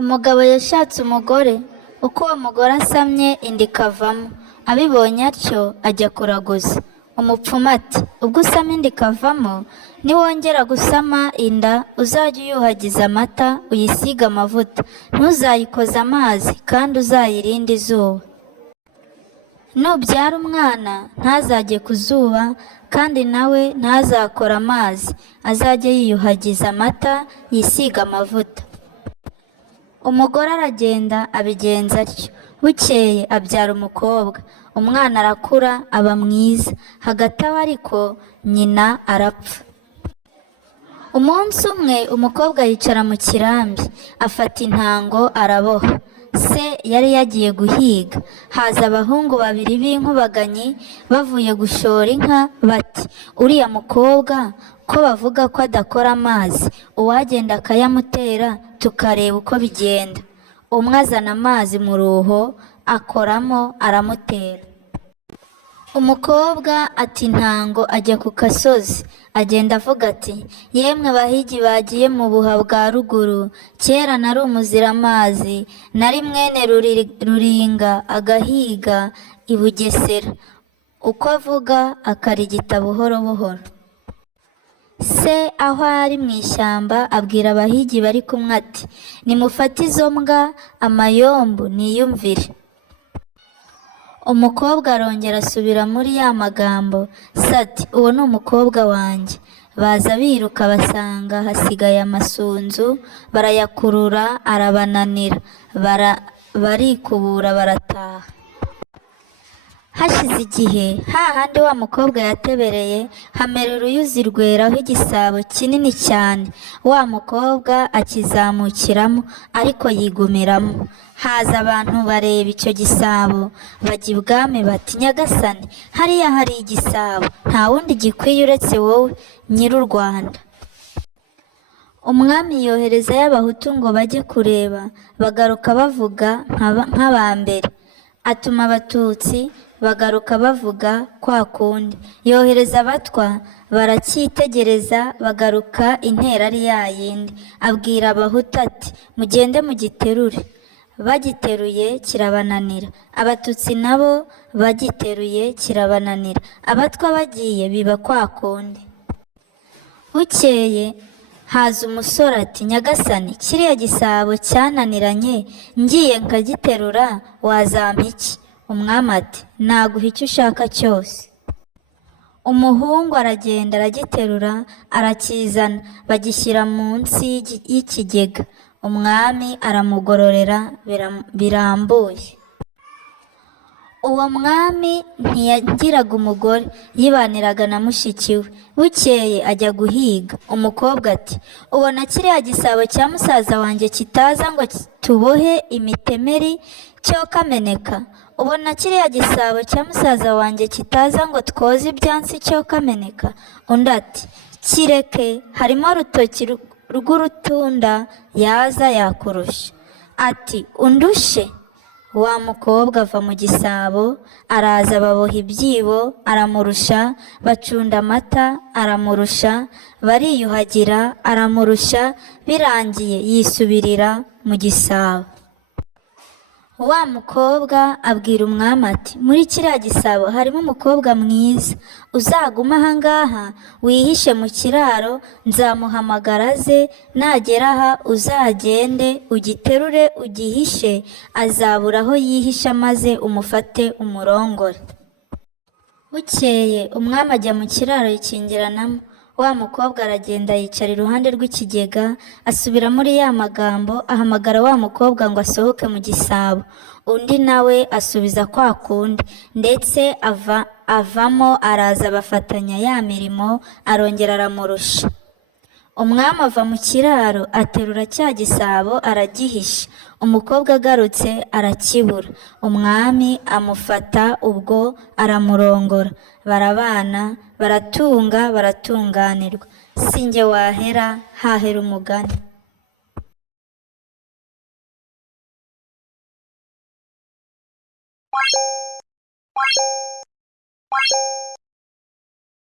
Umugabo yashatse umugore, uko uwo mugore asamye inda ikavamo. Abibonye atyo ajya kuraguza. Umupfumu ati: ubwo usama inda ikavamo, niwongera gusama inda uzajye uyuhagiza amata uyisige amavuta, ntuzayikoze amazi kandi uzayirinde izuba. Nubyara umwana ntazajye ku zuba kandi nawe ntazakore amazi, azajye yiyuhagiza amata yisiga amavuta. Umugore aragenda abigenza atyo. Bukeye abyara umukobwa. Umwana arakura aba mwiza. Hagati aho ariko nyina arapfa. Umunsi umwe umukobwa yicara mu kirambi, afata intango araboha. Se yari yagiye guhiga. Haza abahungu babiri b'inkubaganyi bavuye gushora inka, bati: uriya mukobwa ko bavuga ko adakora amazi, uwagenda akayamutera tukareba uko bigenda. Umwe azana amazi mu ruho akoramo aramutera. Umukobwa ata intango ajya ku gasozi, agenda avuga ati: yemwe bahigi bagiye mu buha bwa ruguru, kera nari umuziramazi, nari mwene Ruringa agahiga i Bugesera. Uko avuga akarigita buhoro buhoro. Se aho ari mu ishyamba abwira abahigi bari kumwe ati: nimufate izo mbwa amayombo niyumvire. Umukobwa arongera asubira muri ya magambo, se ati: uwo ni umukobwa wanjye. Baza biruka basanga hasigaye amasunzu, barayakurura arabananira, barikubura barataha. Hashize igihe, hahandi wa mukobwa yatebereye hamera uruyuzi rweraho igisabo kinini cyane. Wa mukobwa akizamukiramo ariko yigumiramo. Haza abantu bareba icyo gisabo, bajya ibwami bati: nyagasani, hariya hari igisabo, nta wundi gikwiye uretse wowe nyiri u Rwanda. Umwami yoherezayo abahutu ngo bajye kureba, bagaruka bavuga nk'abambere. Atuma abatutsi, bagaruka bavuga kwa kundi. Yohereza abatwa, baracyitegereza, bagaruka intera ari yayindi. Abwira abahutu ati: mugende mugiterure. Bagiteruye kirabananira. Abatutsi nabo bagiteruye kirabananira. Abatwa bagiye biba kwa kundi. Bukeye haza umusore ati: nyagasani, kiriya gisabo cyananiranye, ngiye nkagiterura wazampa iki? Umwami ati: naguha icyo ushaka cyose. Umuhungu aragenda aragiterura arakizana, bagishyira munsi y'ikigega. Umwami aramugororera birambuye. Uwo mwami ntiyagiraga umugore, yibaniraga na mushiki we. Bukeye ajya guhiga. Umukobwa ati: ubona kiriya gisabo cya musaza wanjye kitaza ngo tubohe imitemeri cyo kameneka? Ubona kiriya gisabo cya musaza wanjye kitaza ngo twoze ibyansi cyo kameneka? Undi ati: kireke, harimo rutoki rw'urutunda yaza yakurusha. Ati: undushe? Wa mukobwa ava mu gisabo, araza baboha ibyibo aramurusha, bacunda amata aramurusha, bariyuhagira aramurusha, birangiye yisubirira mu gisabo. Wa mukobwa abwira umwami ati: muri kiriya gisabo harimo umukobwa mwiza, uzaguma ahangaha wihishe mu kiraro, nzamuhamagara aze, nagera aha uzagende ugiterure ugihishe, azabura aho yihisha maze umufate umurongore. Bukeye umwami ajya mu kiraro yikingiranamo. Wa mukobwa aragenda yicara iruhande rw'ikigega, asubira muri ya magambo, ahamagara wa mukobwa ngo asohoke mu gisabo. Undi nawe asubiza kwa kundi, ndetse avamo araza bafatanya ya mirimo, arongera aramurusha. Umwami ava mu kiraro aterura cya gisabo aragihisha. Umukobwa agarutse arakibura. Umwami amufata ubwo aramurongora, barabana, baratunga, baratunganirwa. Sinjye wahera hahera umugani.